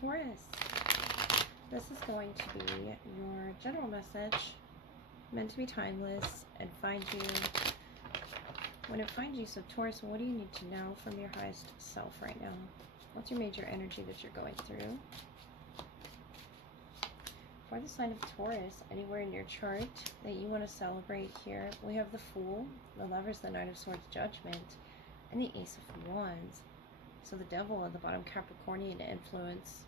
Taurus, this is going to be your general message, meant to be timeless and find you when it finds you. So Taurus, what do you need to know from your highest self right now? What's your major energy that you're going through? For the sign of Taurus, anywhere in your chart that you want to celebrate here, we have the Fool, the Lovers, the Knight of Swords, Judgment, and the Ace of Wands. So the Devil at the bottom, Capricornian influence.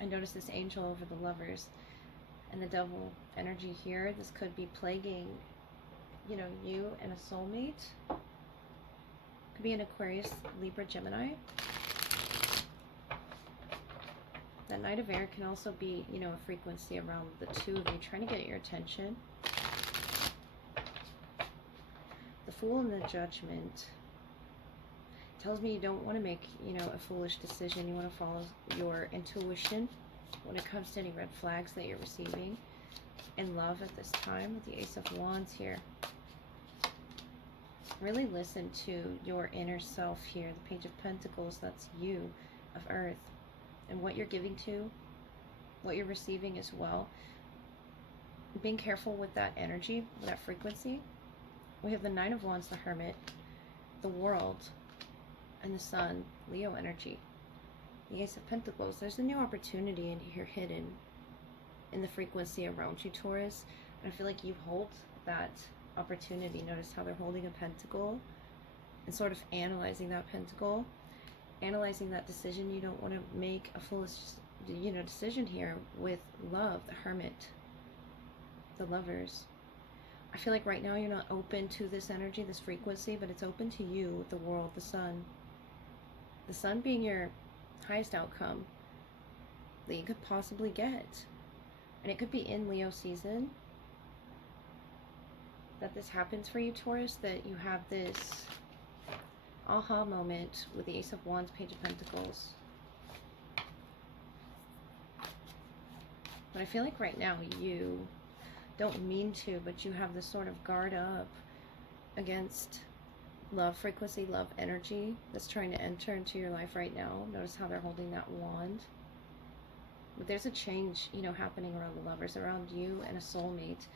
I notice this angel over the Lovers and the Devil energy here. This could be plaguing, you and a soulmate. Could be an Aquarius, Libra, Gemini. That Knight of Air can also be, a frequency around the two of you trying to get your attention. The Fool and the Judgment tells me you don't want to make, a foolish decision. You want to follow your intuition when it comes to any red flags that you're receiving in love at this time with the Ace of Wands here. Really listen to your inner self here. The Page of Pentacles, that's you of Earth. And what you're giving to, what you're receiving as well. Being careful with that energy, with that frequency. We have the Nine of Wands, the Hermit, the World, and the Sun, Leo energy. The Ace of Pentacles, there's a new opportunity in here hidden in the frequency around you, Taurus. And I feel like you hold that opportunity. Notice how they're holding a pentacle and sort of analyzing that pentacle. Analyzing that decision. You don't want to make a foolish, decision here with love, the Hermit, the Lovers. I feel like right now you're not open to this energy, this frequency, but it's open to you with the World, the Sun. The Sun being your highest outcome that you could possibly get. And it could be in Leo season that this happens for you, Taurus, that you have this aha moment with the Ace of Wands, Page of Pentacles. But I feel like right now you don't mean to, but you have this sort of guard up against love frequency, love energy that's trying to enter into your life right now. Notice how they're holding that wand. But there's a change, happening around the Lovers, around you and a soulmate.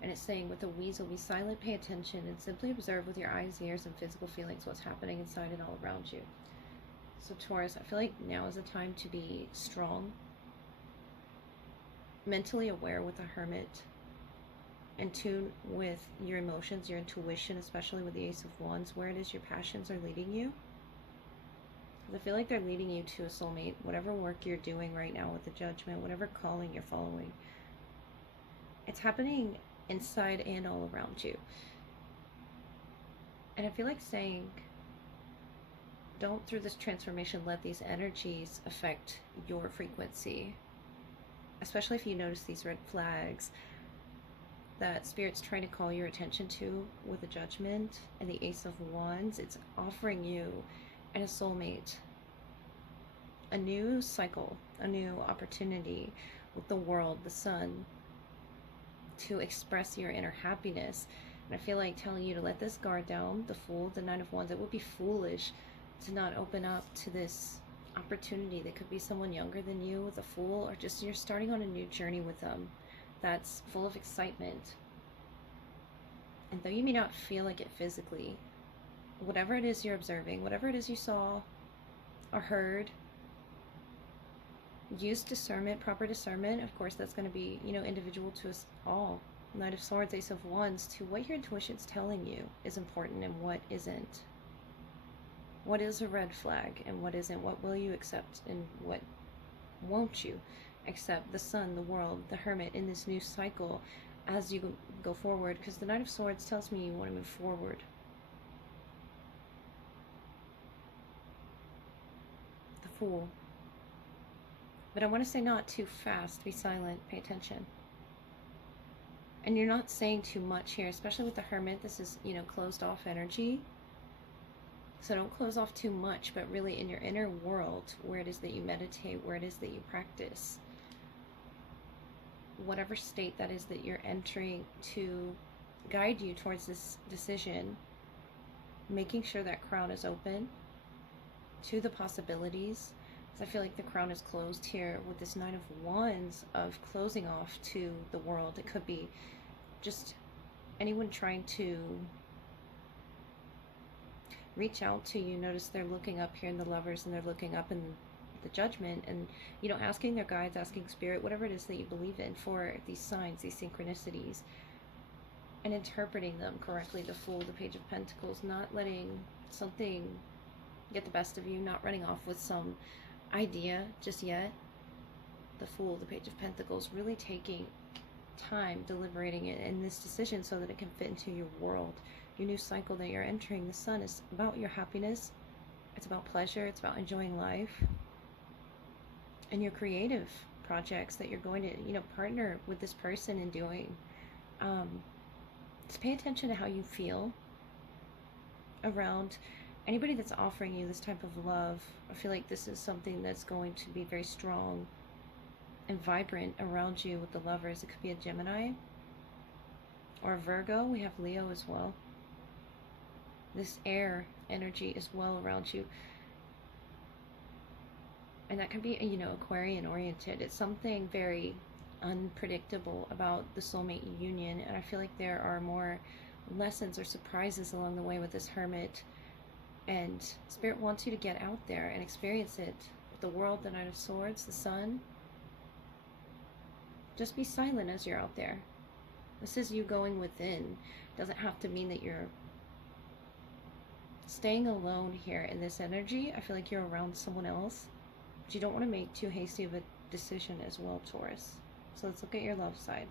And it's saying with the weasel, be silent, pay attention, and simply observe with your eyes, ears, and physical feelings what's happening inside and all around you. So Taurus, I feel like now is a time to be strong, mentally aware with the Hermit, in tune with your emotions, your intuition, especially with the Ace of Wands, where it is your passions are leading you. Because I feel like they're leading you to a soulmate, whatever work you're doing right now with the Judgment, whatever calling you're following. It's happening inside and all around you. And I feel like saying, don't through this transformation let these energies affect your frequency, especially if you notice these red flags that Spirit's trying to call your attention to with the Judgment and the Ace of Wands. It's offering you and a soulmate a new cycle, a new opportunity with the World, the Sun, to express your inner happiness. And I feel like telling you to let this guard down, the Fool, the Nine of Wands. It would be foolish to not open up to this opportunity. That could be someone younger than you with a Fool, or just you're starting on a new journey with them that's full of excitement. And though you may not feel like it physically, whatever it is you're observing, whatever it is you saw or heard, use discernment, proper discernment. Of course, that's going to be, individual to us all. Knight of Swords, Ace of Wands, to what your intuition's telling you is important and what isn't. What is a red flag and what isn't? What will you accept and what won't you accept? The Sun, the World, the Hermit in this new cycle as you go forward. Because the Knight of Swords tells me you want to move forward. The Fool. But I want to say not too fast. Be silent. Pay attention. And you're not saying too much here, especially with the Hermit. This is, closed off energy. So don't close off too much, but really in your inner world, where it is that you meditate, where it is that you practice, whatever state that is that you're entering to guide you towards this decision, making sure that crown is open to the possibilities, I feel like the crown is closed here with this Nine of Wands of closing off to the world. It could be just anyone trying to reach out to you. Notice they're looking up here in the Lovers, and they're looking up in the Judgment, and asking their guides, asking spirit, whatever it is that you believe in, for these signs, these synchronicities, and interpreting them correctly. The Fool, the Page of Pentacles, not letting something get the best of you, not running off with some idea just yet. The Fool, the Page of Pentacles, really taking time deliberating it in this decision so that it can fit into your world, your new cycle that you're entering. The Sun is about your happiness, it's about pleasure, it's about enjoying life, and your creative projects that you're going to partner with this person in doing. Just pay attention to how you feel around anybody that's offering you this type of love. I feel like this is something that's going to be very strong and vibrant around you with the Lovers. It could be a Gemini or a Virgo. We have Leo as well. This air energy as well around you. And that can be, Aquarian oriented. It's something very unpredictable about the soulmate union. And I feel like there are more lessons or surprises along the way with this Hermit. And Spirit wants you to get out there and experience it. The World, the Knight of Swords, the Sun. Just be silent as you're out there. This is you going within. Doesn't have to mean that you're staying alone here in this energy. I feel like you're around someone else, but you don't want to make too hasty of a decision as well, Taurus. So let's look at your love side.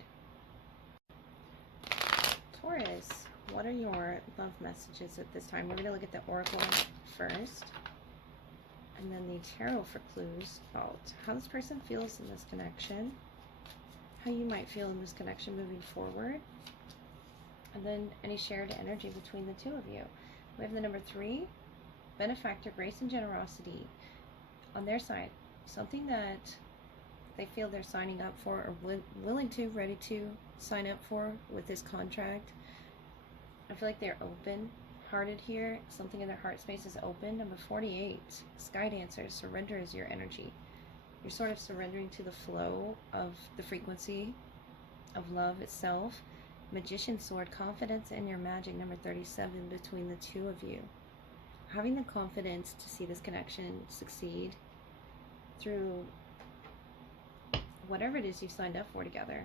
Taurus, what are your love messages at this time? We're going to look at the Oracle first, and then the Tarot for clues about how this person feels in this connection, how you might feel in this connection moving forward, and then any shared energy between the two of you. We have the number 3, benefactor, grace and generosity on their side. Something that they feel they're signing up for, or willing to, ready to sign up for with this contract. I feel like they're open-hearted here. Something in their heart space is open. Number 48, Sky Dancers, surrender is your energy. You're sort of surrendering to the flow of the frequency of love itself. Magician Sword, confidence in your magic. Number 37, between the two of you. Having the confidence to see this connection succeed through whatever it is you've signed up for together.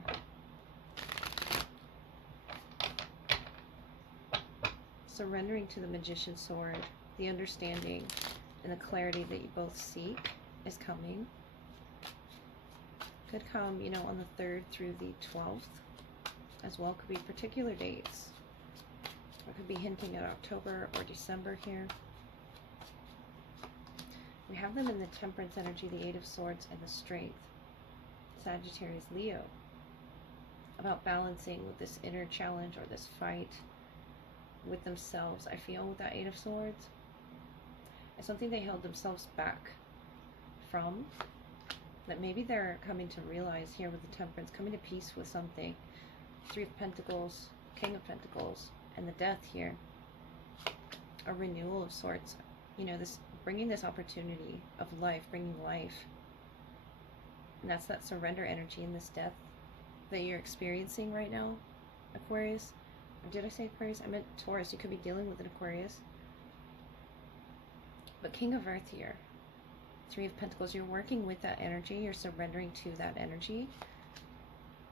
Surrendering to the Magician Sword, the understanding and the clarity that you both seek is coming. Could come, on the 3rd through the 12th as well. Could be particular dates. Or could be hinting at October or December here. We have them in the Temperance energy, the 8 of Swords, and the Strength. Sagittarius, Leo. About balancing with this inner challenge or this fight with themselves. I feel with that 8 of Swords, it's something they held themselves back from, that maybe they're coming to realize here with the Temperance, coming to peace with something. 3 of Pentacles, King of Pentacles, and the Death here. A renewal of sorts. This bringing this opportunity of life, bringing life. And that's that surrender energy in this death that you're experiencing right now, Aquarius. Or did I say Aquarius? I meant Taurus. You could be dealing with an Aquarius. But King of Earth here. 3 of Pentacles. You're working with that energy. You're surrendering to that energy.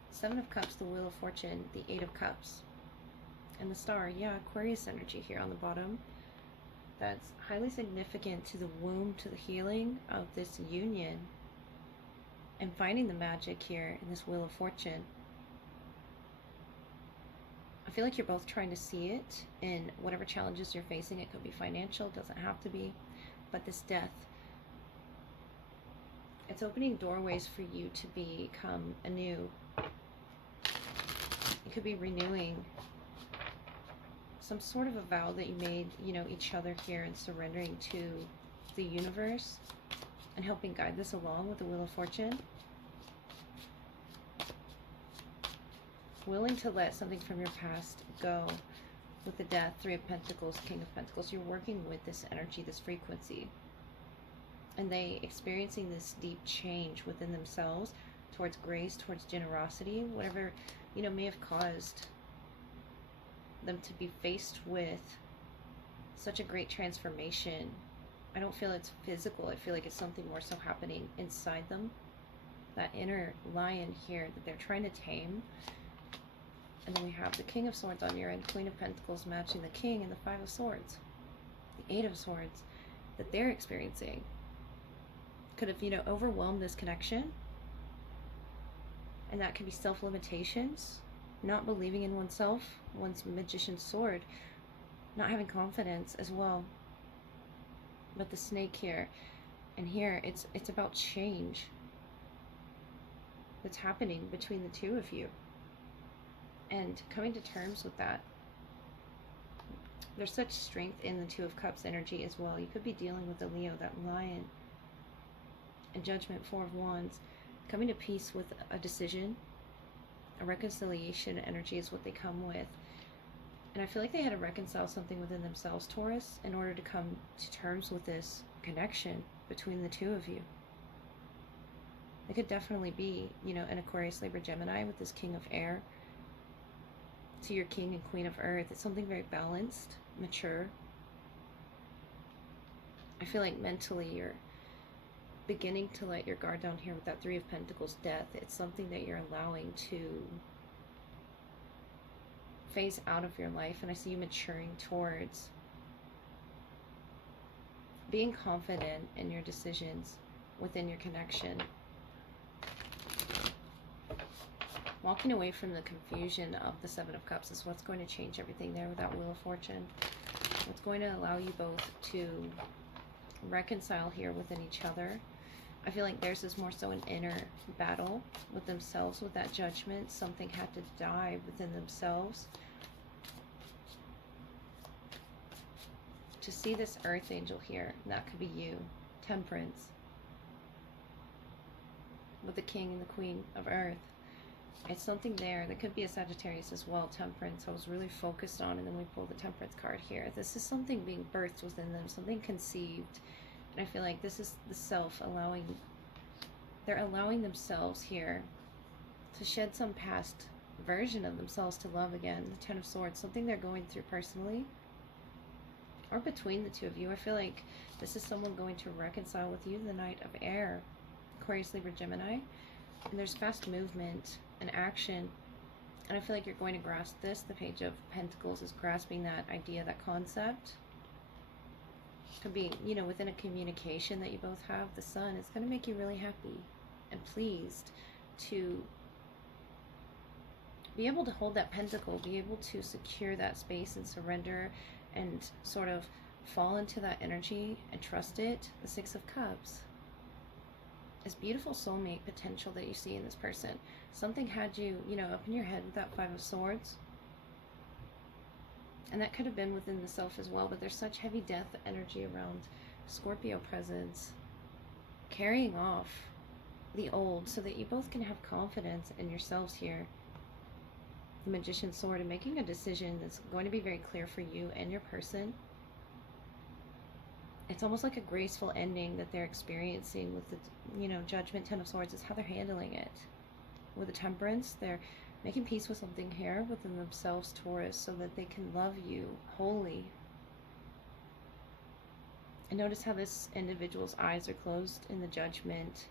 7 of Cups, the Wheel of Fortune, the 8 of Cups, and the Star. Yeah, Aquarius energy here on the bottom. That's highly significant to the womb, to the healing of this union, and finding the magic here in this Wheel of Fortune. I feel like you're both trying to see it in whatever challenges you're facing. It could be financial, doesn't have to be, but this death, it's opening doorways for you to become anew. It could be renewing some sort of a vow that you made, each other here, and surrendering to the universe and helping guide this along with the Wheel of Fortune. Willing to let something from your past go with the Death, 3 of Pentacles, King of Pentacles. You're working with this energy, this frequency. and they experiencing this deep change within themselves towards grace, towards generosity, whatever, may have caused them to be faced with such a great transformation. I don't feel it's physical. I feel like it's something more so happening inside them. That inner lion here that they're trying to tame. And then we have the King of Swords on your end, Queen of Pentacles matching the King, and the Five of Swords. The Eight of Swords that they're experiencing could have, overwhelmed this connection. And that could be self-limitations, not believing in oneself, one's Magician's sword, not having confidence as well. But the snake here, and here, it's about change that's happening between the two of you. And coming to terms with that. There's such strength in the Two of Cups energy as well. You could be dealing with the Leo, that lion. And Judgment, Four of Wands. Coming to peace with a decision. A reconciliation energy is what they come with. And I feel like they had to reconcile something within themselves, Taurus, in order to come to terms with this connection between the two of you. It could definitely be, an Aquarius, Libra, Gemini with this King of Air to your King and Queen of Earth. It's something very balanced, mature. I feel like mentally you're beginning to let your guard down here with that Three of Pentacles, death. It's something that you're allowing to phase out of your life, and I see you maturing towards being confident in your decisions within your connection. Walking away from the confusion of the Seven of Cups is what's going to change everything there with that Wheel of Fortune. What's going to allow you both to reconcile here within each other. I feel like theirs is more so an inner battle with themselves with that Judgment. Something had to die within themselves. To see this Earth Angel here, that could be you. Temperance. With the King and the Queen of Earth. It's something there. That could be a Sagittarius as well. Temperance, I was really focused on, and then we pull the Temperance card here. This is something being birthed within them, something conceived. And I feel like this is the self allowing, they're allowing themselves here to shed some past version of themselves to love again. The Ten of Swords, something they're going through personally or between the two of you. I feel like this is someone going to reconcile with you, the Knight of Air, Aquarius, Libra, Gemini. And there's fast movement and action. And I feel like you're going to grasp this. The Page of Pentacles is grasping that idea, that concept. Could be, within a communication that you both have. The Sun is going to make you really happy and pleased to be able to hold that pentacle, be able to secure that space and surrender and sort of fall into that energy and trust it. The Six of Cups is beautiful soulmate potential that you see in this person. Something had you, up in your head with that Five of Swords. And that could have been within the self as well, but there's such heavy death energy around Scorpio presence, carrying off the old so that you both can have confidence in yourselves here. The Magician's sword, and making a decision that's going to be very clear for you and your person. It's almost like a graceful ending that they're experiencing with the, Judgment, Ten of Swords is how they're handling it. With the Temperance, they're making peace with something here within themselves, Taurus, so that they can love you wholly. And notice how this individual's eyes are closed in the Judgment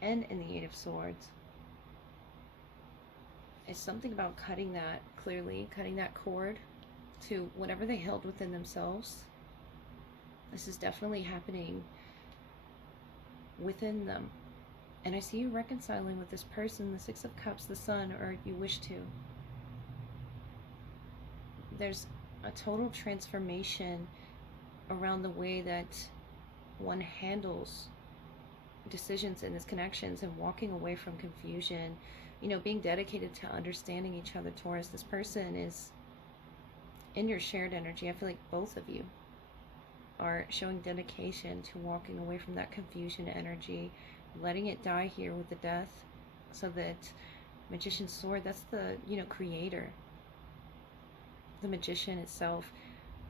and in the Eight of Swords. It's something about cutting that, clearly, cutting that cord to whatever they held within themselves. This is definitely happening within them. And I see you reconciling with this person, the Six of Cups, the Sun, or you wish to. There's a total transformation around the way that one handles decisions in his connections and walking away from confusion. Being dedicated to understanding each other, Taurus. This person is in your shared energy. I feel like both of you are showing dedication to walking away from that confusion energy, letting it die here with the death, so that Magician's sword, that's the, creator. The magician itself,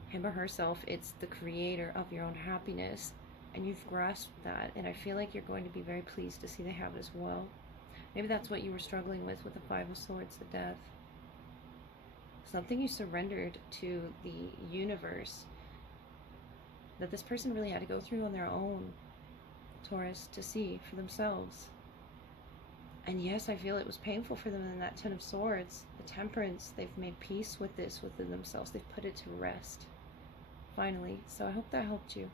him or herself, it's the creator of your own happiness. And you've grasped that, and I feel like you're going to be very pleased to see they have it as well. Maybe that's what you were struggling with the Five of Swords, the death. Something you surrendered to the universe that this person really had to go through on their own, Taurus, to see for themselves. And yes, I feel it was painful for them in that Ten of Swords. The Temperance, they've made peace with this within themselves. They've put it to rest, finally. So I hope that helped you.